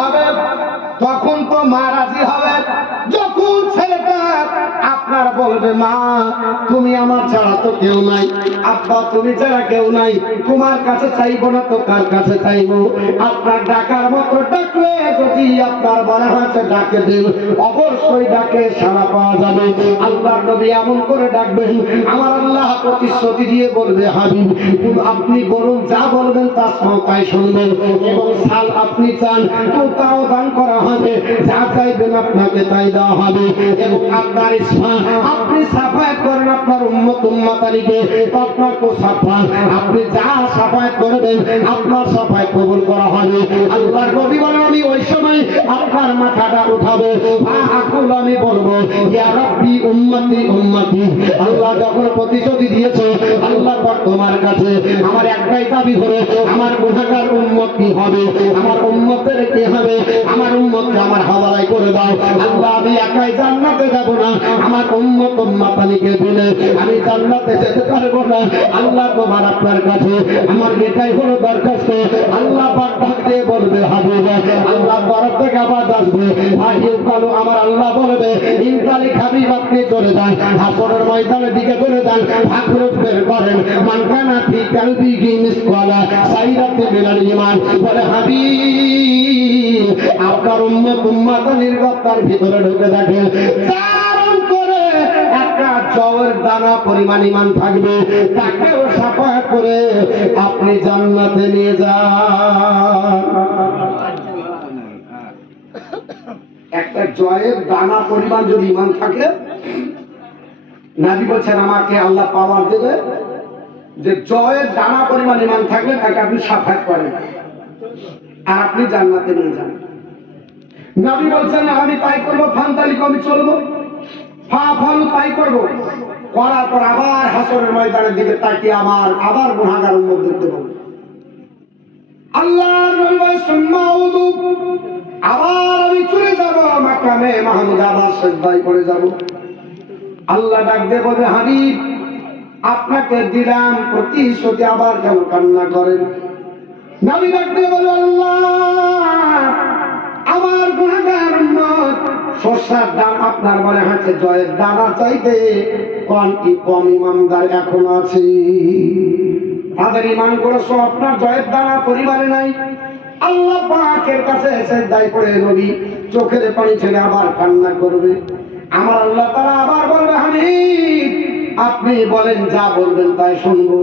হবে তখন তো মা রাজি হবে। যখন ছেলেটা আপনার বলবে মা তুমি আমার ছাড়া তো কেউ নাই, আব্বা তুমি ছাড়া কেউ নাই, তোমার কাছে চাইবো না তো কার কাছে চাইবো? আপনার ডাকার মতো ডাকলে যদি আপনার মনে হয়েছে ডাকে দিন, অবশ্যই ডাকে সাড়া পাওয়া যাবে। আল্লাহর নবী এমন করে ডাকবেন, আমার আল্লাহ প্রতিশ্রুতি দিয়ে বলবে হাবিব আপনি বলুন যা বলবেন তা তাই শুনবেন, এবং সাল আপনি চান তো তাও দান করা হবে, যা চাইবেন আপনাকে তাই দেওয়া হবে। এবং আপনার ইসলাম আপনি সাফায়াত করেন আপনার উম্মত উম্মতানিকে, আপনার তো সাফায়াত আপনি যা সাফায়াত করবেন আপনার সাফায়াত কবুল করা হবে। আল্লাহর নবী বলেন আমি ওই সময় আপনার মাথাটা উঠাবো, আকুল আমি বলবো ইয়া রাব্বি উম্মতি উম্মতি। আল্লাহ যখন প্রতিশ্রুতি দিয়েছে আল্লাহ পাক তোমার কাছে আমার একটাই দাবি হলো আমার গুনাহগার উম্মত কি হবে, আমার উম্মতের কি হবে, আমার উম্মতকে আমার হাওয়ালায় করে দাও। আল্লাহ আমি একাই জান্নাতে যাব না, আমার উম্মত উম্মতানিকে দিলে আমি জান্নাতে যেতে পারবো না। আল্লাহ তোমার আপনার কাছে আমার এটাই হলো দরখাস্ত। আল্লাহ পাক ডাক দিয়ে বলবে হাবিব, আল্লাহ তরফ থেকে আওয়াজ আসবে আহিব কালো, আমার আল্লাহ বলবে ইনকালি হাবিব আপনি চলে যান, হাসরের ময়দানের দিকে চলে যান, আখরত বের করেন মানকানা ফি কালবিহি মিসকালা সাইরাতি মিনাল ঈমান। বলে হাবিব আপনার উম্মত উম্মতানির গর্তের ভিতরে ঢুকে দেখেন চারণ করে একটা জওয়ের দানা পরিমাণ ঈমান থাকবে, তাকেও সাফায়াত করে আপনি জান্নাতে নিয়ে যান। একটা জয়ের দানা পরিমাণ যদি ঈমান থাকে, নবী বলেন আমাকে আল্লাহ পাওয়ার দেবে যে জয়ের দানা পরিমাণ ঈমান থাকলে তাকে আপনি সাফায়াত করেন আর আপনি জান্নাতে নিয়ে যান। নবী বলছেন আমি তাই করবো, ফান্তালিক আমি চলবো, ফালু তাই করবো, করার পর আবার হাসরের ময়দানের দিকে তাকিয়ে আমার আবার গুনাহগার উম্মত দেখতে পাবো। আল্লাহর নবী বলেন সুম্মা উযু, আবার আমি চলে যাব মাকামে মাহমুদ, আবার সিজদায় পড়ে যাব। আল্লাহ ডাক দিয়ে বলে হাবিব আপনাকে দিলাম প্রতিশ্রুতি, আবার কেন কান্না করেন? নবী ডাক দিয়ে বলে আল্লাহ আমার গুনাহগার উম্মত সরষার দান আপনার মনে হচ্ছে জয়ের দানা চাইতে কোন কি কম ইমানদার এখন আছে, তাদের ঈমান গুলো সব আপনার জয়ের দানা পরিবারে নাই। আল্লাহ পাকের কাছে সিজদায় পড়ে নবী চোখের পানি ছেড়ে আবার কান্না করবে। আমার আল্লাহ তাআলা আবার বলবে হাবিব আপনি বলেন যা বলবেন তাই শুনবো,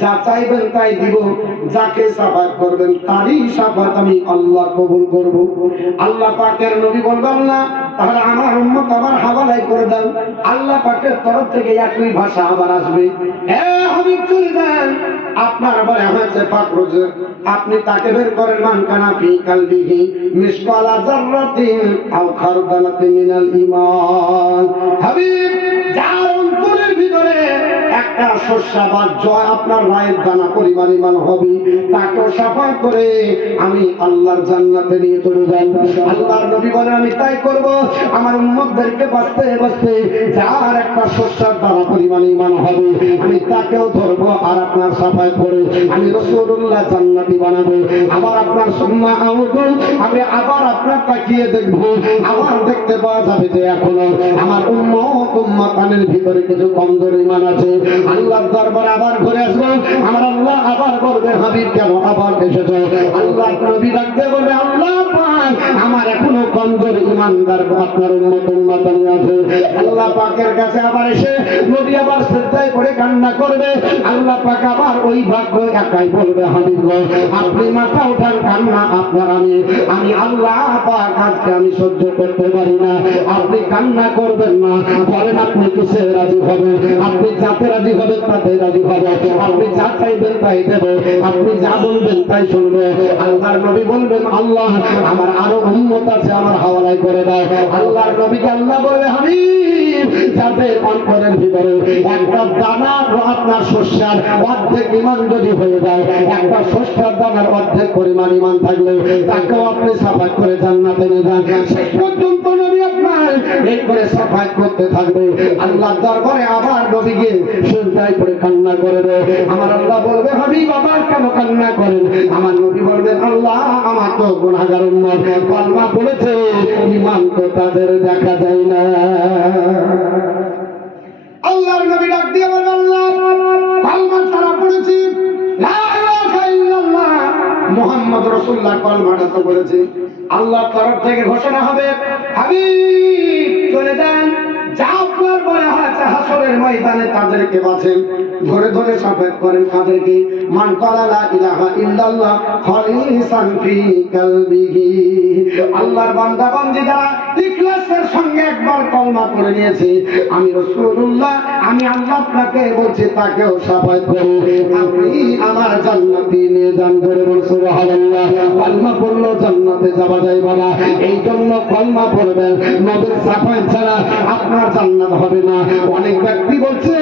যা চাইবেন তাই দিব, যাকে সাফায়াত করবেন তারই সাফায়াত আমি আল্লাহ কবুল করব। আল্লাহ পাকের নবী বলবেন না তাহলে আমার উম্মত আমার হাওয়ালায় করে দেন। আল্লাহ পাকের তরফ থেকে একই ভাষা আবার আসবে, হে হাবিব চলে যান, আপনার বলে হয়েছে ফাকরুজ, আপনি তাকে বের করেন মান কানা ফি কালবিহি মিসকালা যাররাতিন আও খারদালাতিন মিনাল ঈমান। হাবিব যার অন্তরের ভিতরে একটা সরষা বা জয় আপনার রায়ের দানা পরিমাণ ঈমান হবে, তাকেও সাফায়াত করে আমি আল্লাহর জান্নাতে নিয়ে চলে যাব। আল্লাহর নবী বলেন আমি তাই করব, আমার উম্মতদেরকে বাঁচতে বাঁচতে যার একটা সরষার দানা পরিমাণ ঈমান হবে আমি তাকেও ধরবো আর আপনার সাফায়াত করে আমি রাসূলুল্লাহ জান্নাতি বানাবো। আবার আপনার সুম্মা আউযু, আমি আবার আপনার তাকিয়ে দেখবো, আবার দেখতে পাওয়া যাবে যে এখনো আমার উম্মত উম্মতানের ভিতরে কিছু কমজোর ঈমান আছে। আল্লাহর দরবারে আবার ঘুরে আসবো, আমার আল্লাহ আবার বলবে হাবিব কেন আবার এসেছো? আল্লাহ নবী ডাকতে বলবে আল্লাহ পাক আমার এখনো কমজোর ঈমানদার আপনার উম্মত উম্মতানি আছে। আল্লাহ পাকের কাছে আবার এসে নবী আবার সিজদায় পড়ে কান্না করবে। আল্লাহ পাক আবার ওই ভাগ্য একাই বলবে হাবিব গো আপনি মাথা উঠান কান্না আপনার আমি আল্লাহ পাক আজকে আমি সহ্য করতে পারি না, আপনি কান্না করবেন না। বলেন আপনি কিসে রাজি হবেন? আপনি যাতে রাজি হবেন তাতে রাজি হবে, আপনি যা চাইবেন তাই দেব, আপনি যা বলবেন তাই শুনবে। আল্লাহর নবী বলবেন আল্লাহ আমার আরো উম্মত আছে আমার হাওয়ালায় করে দাও। আল্লাহর নবীকে আল্লাহ বলে হাবিব যাদের অন্তরের ভিতরে একটা দানা আপনার শস্যার অর্ধেক ঈমান যদি হয়ে যায়, একটা শস্যার দানার অর্ধেক পরিমাণ ঈমান থাকলে তাকেও আপনি সাফাত করে জান্নাতে নিয়ে যান। শেষ পর্যন্ত নবী আপনার এই করে সাফাত করতে থাকবে। আল্লাহর দরবারে আবার নবীকে সিজদায় পড়ে কান্না করে দেয়। আমার আল্লাহ বলবে হাবিব আবার কেন কান্না করেন? আমার নবী বলবেন আল্লাহ আমার তো গুনাহগার উম্মত, কলমা পড়েছে ঈমান তো তাদের দেখা যায় না। আল্লাহর নবী ডাক দিয়ে বলবেন আল্লাহ কলমা তারা পড়েছি, লা ইলাহা ইল্লাল্লাহ মুহাম্মদ রাসূলুল্লাহ কলমাটা তো বলেছে। আল্লাহর তরফ থেকে ঘোষণা হবে হাবিব চলে যান, যা আপনার বলা হয়েছে হাসরের ময়দানে তাদেরকে বাঁচেন, ধরে ধরে সাফাত করেন তাদেরকে। মান ক্বালা লা ইলাহা ইল্লাল্লাহ খালিসান ফি কলবিহি, আল্লাহর বান্দা বান্দি যারা ইখলাসের সঙ্গে একবার কলমা পড়ে নিয়েছে, আমি রাসূলুল্লাহ আমি আল্লাহ আপনাকে বলছি তাকেও সাফাত করুন, আপনি আমার জান্নাতে নিয়ে যান। ধরে বলুন সুবহানাল্লাহ। কলমা পড়লো জান্নাতে যাওয়া যায় বাবা, এই জন্য কলমা পড়বেন। নবীর সাফাত ছাড়া আপনার জান্নাত হবে না। অনেক ব্যক্তি বলছে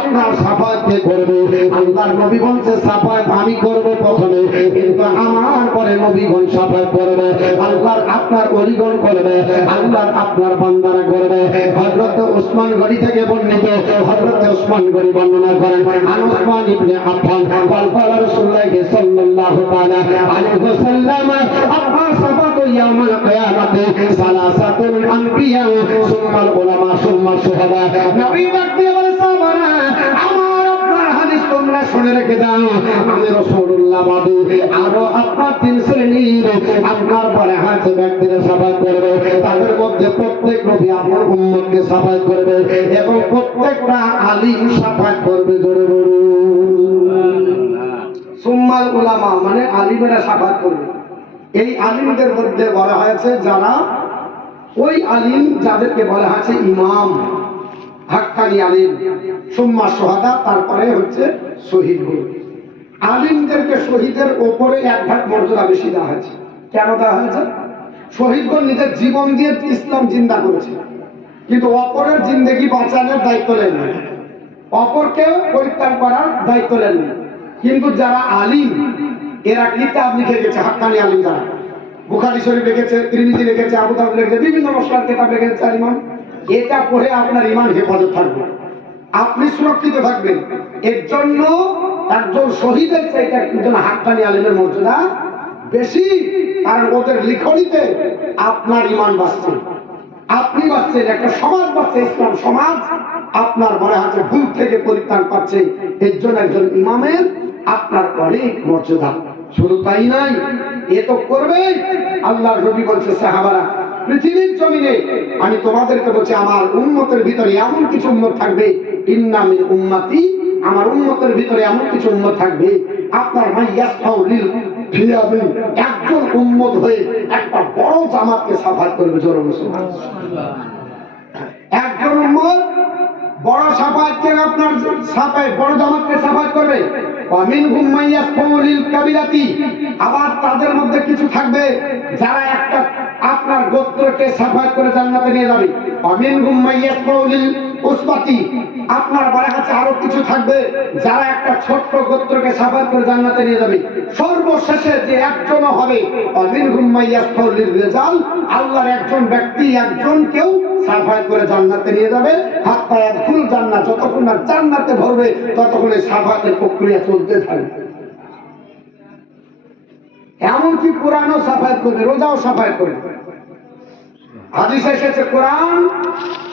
আপনার সাফাত কে করবে? আল্লাহর নবী বলছে সাফাত আমি করব প্রথমে, কিন্তু আমার পরে নবীগণ সাফাত করবে। আল্লাহর আপনার ওলিগণ করবে, আল্লাহর আপনার বান্দারা করবে। হযরত ওসমান গনি থেকে বর্ণিত, হযরত ওসমান গনি বর্ণনা করেন আন ওসমান ইবনে আফফান ক্বালা রাসূলুল্লাহ সাল্লাল্লাহু তাআলা আলাইহি ওয়াসাল্লাম আম্মা সাফাতু ইয়াউমাল কিয়ামাতি সালাসাতুল আনবিয়া সুম্মাল উলামা সুম্মাল শুহাদা। নবী ডাক দিয়ে বলে সাহাবারা আমার আপনার হাদিস তোমরা শুনে রেখে দাও, আমি রাসূলুল্লাহ বাদে আরো আপনার তিন শ্রেণীর আপনার পরে হাতে ব্যক্তিরা সাফাত করবে। তাদের মধ্যে প্রত্যেক নবী আপনার উম্মতকে সাফাত করবে এবং প্রত্যেকটা আলিম সাফাত করবে। জোরে বলুন সুম্মাল উলামা মানে আলিমেরা সাফাত করবে। এই আলিমদের মধ্যে বলা হয়েছে যারা ওই আলিম যাদেরকে বলা হয়েছে ইমাম হাক্কানি আলিম, সুম্মা শুহাদা তারপরে হচ্ছে শহীদ। আলিমদেরকে শহীদের ওপরে এক ধাপ মর্যাদা বেশি দেওয়া হয়েছে। কেন দেওয়া হয়েছে? শহীদগণ নিজের জীবন দিয়ে ইসলাম জিন্দা করেছে, কিন্তু অপরের জিন্দেগি বাঁচানোর দায়িত্ব নেননি, অপরকে পরিত্যাগ করার দায়িত্ব নেননি। কিন্তু যারা আলিম এরা কিতাব লিখে গেছে, হাক্কানি আলিম যারা বুখারী শরীফ লিখেছে, তিরমিজি লিখেছে, আবু দাউদ লিখেছে, বিভিন্ন মসলার কিতাব লিখেছে ইমাম, এটা পড়ে আপনার ঈমান হেফাজত থাকবে, আপনি সুরক্ষিত থাকবেন। এর জন্য একজন শহীদের চাইতে একজন হাক্কানি আলিমের মর্যাদা বেশি, কারণ ওদের লিখনিতে আপনার ঈমান বাঁচছে, আপনি বাঁচছেন, একটা সমাজ বাঁচছে, ইসলাম সমাজ আপনার মনে হচ্ছে ভুল থেকে পরিত্রাণ পাচ্ছে। এর জন্য একজন ইমামের আপনার অনেক মর্যাদা। শুধু তাই নাই, এ তো করবে। আল্লাহর নবী বলছে সাহাবারা পৃথিবীর জমিনে আমি তোমাদেরকে বলছি আমার উম্মতের ভিতরে এমন কিছু উম্মত থাকবে, ইন্না মিন উম্মতি আমার উম্মতের ভিতরে এমন কিছু উম্মত থাকবে আপনার মাইয়াসফাউলিল ফিয়াবিন একজন উম্মত হয়ে একটা বড় জামাতকে সাফাত করবে। জোরে সুবহানাল্লাহ। একজন উম্মত বড় সাফাতকে আপনার সাফায় বড় জামাতকে সাফাত করবে। ওয়ামিনহুম মাইয়াসফাউলিল কাবিরাতি আবার তাদের মধ্যে কিছু থাকবে যারা একটা আপনার গোত্রকে সাফাত করে জান্নাতে নিয়ে যাবে। ওয়ামিনহুম মাইয়াসফাউলিল উসবাতি আপনার বলা কাছে আরো কিছু থাকবে যারা একটা ছোট্ট গোত্রকে সাফাত করে জান্নাতে নিয়ে যাবে। সর্বশেষে যে একজন হবে ওয়ামিনহুম মাইয়াসফাউলিল রিজাল আল্লাহর একজন ব্যক্তি একজন কেউ সাফাত করে জান্নাতে নিয়ে যাবে। হাত্তা ইয়াদখুল জান্নাত যতক্ষণ না জান্নাতে ভরবে ততক্ষণ এই সাফাতের প্রক্রিয়া চলতে থাকবে। এমনকি কোরআনও সাফাত করবে, রোজাও সাফাত করবে। হাদিসে এসেছে কোরআন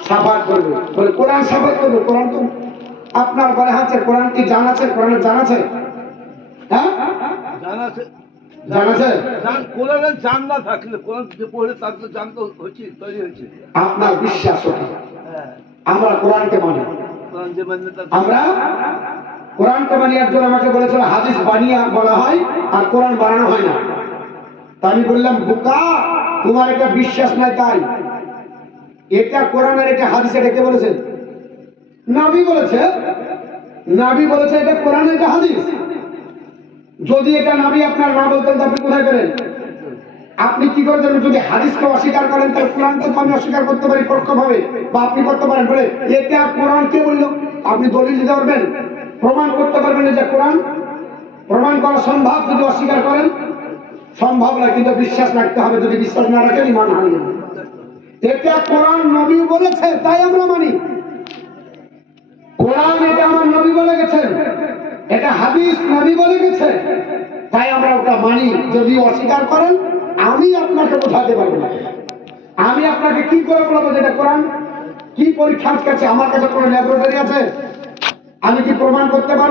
সাফাত করবে, বলে কোরআন সাফাত করবে। কোরআন তো আপনার বলে আছে, কোরআন কি জানা আছে? কোরআনের জানা আছে? হ্যাঁ জানা আছে, জানা আছে। কোরআনের জান না থাকলে কোরআন যে পড়ে তার তো জান তো হচ্ছে, তৈরি হচ্ছে। আপনার বিশ্বাস আমরা কোরআনকে মানি, কোরআন যে মানে আমরা কোরআনকে মানি। একজন আমাকে বলেছিল হাদিস বানিয়ে বলা হয় আর কোরআন বানানো হয় না। তা আমি বললাম বোকা, তোমার এটা বিশ্বাস নাই তাই। এটা কোরআনের, এটা হাদিসে কে বলেছে? নবী বলেছে। নবী বলেছে এটা কোরআনের, এটা হাদিস। যদি এটা নবী আপনার না বলতেন তো আপনি কোথায় পেলেন? আপনি কি করছেন? যদি হাদিসকে অস্বীকার করেন তাহলে কোরআনকে তো আমি অস্বীকার করতে পারি পরোক্ষভাবে, বা আপনি করতে পারেন। বলে এতে আর কোরআন কে বললো? আপনি দলিল দিতে পারবেন, প্রমাণ করতে পারবেন যে কোরআন? প্রমাণ করা সম্ভব যদি অস্বীকার করেন? সম্ভব নয়, কিন্তু বিশ্বাস রাখতে হবে। যদি বিশ্বাস না রাখেন ইমান হারিয়ে যাবে। এটা কোরআন নবী বলেছে তাই আমরা মানি। কোরআন এটা আমার নবী বলে গেছেন, এটা হাদিস নবী বলে গেছে, তাই আমরা ওটা মানি। যদি অস্বীকার করেন আমি আপনাকে বোঝাতে পারবো না। আমি আপনাকে কি করে বলবো যেটা কোরআন? কি পরীক্ষার কাছে? আমার কাছে কোনো ল্যাবরেটরি আছে? আমি কি প্রমাণ করতে পারবো?